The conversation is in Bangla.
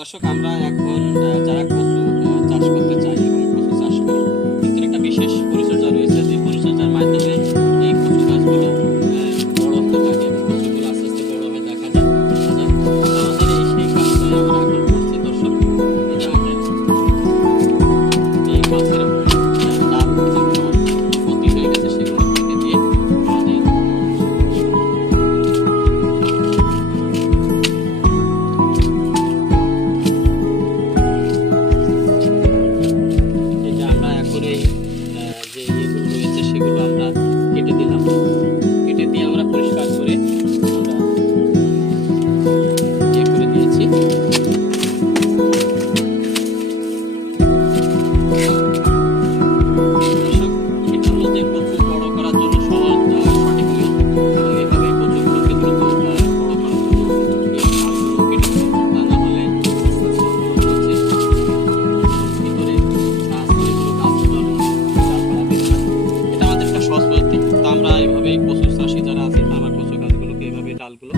দর্শক, আমরা এখন যারা কচু চাষ করতে চাই এবং কচু চাষ করি, কিন্তু একটা বিশেষ পরিচর্যা রয়েছে, যে পরিচর্যার মাধ্যমে এই কচু গাছগুলো বড় হতে থাকে এবং কচুগুলো আস্তে আস্তে বড় হয়ে দেখা যায়। আমাদের এই সেই কাজটাই আমরা এখন করছি। দর্শক, এই যে আমাদের এই গাছের ডাল যেগুলো ক্ষতি হয়ে গেছে সেগুলো কেটে দিয়ে আমাদের যে ইয়েগুলো রয়েছে সেগুলো আমরা কেটে দিলাম। কেটে দিয়ে আমরা পরিষ্কার করে আমরা ইয়ে করে দিয়েছি। এটা হলো যে কচু বড় করার জন্য সহজ সঠিক নিয়ম, এবং এভাবে কচুগুলোকে দ্রুত বড় করার জন্য এই ডালগুলো কেটে দিতে হবে। তা না হলে আস্তে আস্তে অঙ্কুরোদ্গম হচ্ছে ভিতরে এগুলো গাছ জন্ম ডাল পালা বের হয়। এটা আমাদের একটা সহজ পদ্ধতি। তো আমরা এইভাবে কচু চাষি যারা আছে, আমরা কচু গাছগুলোকে এইভাবে ডালগুলো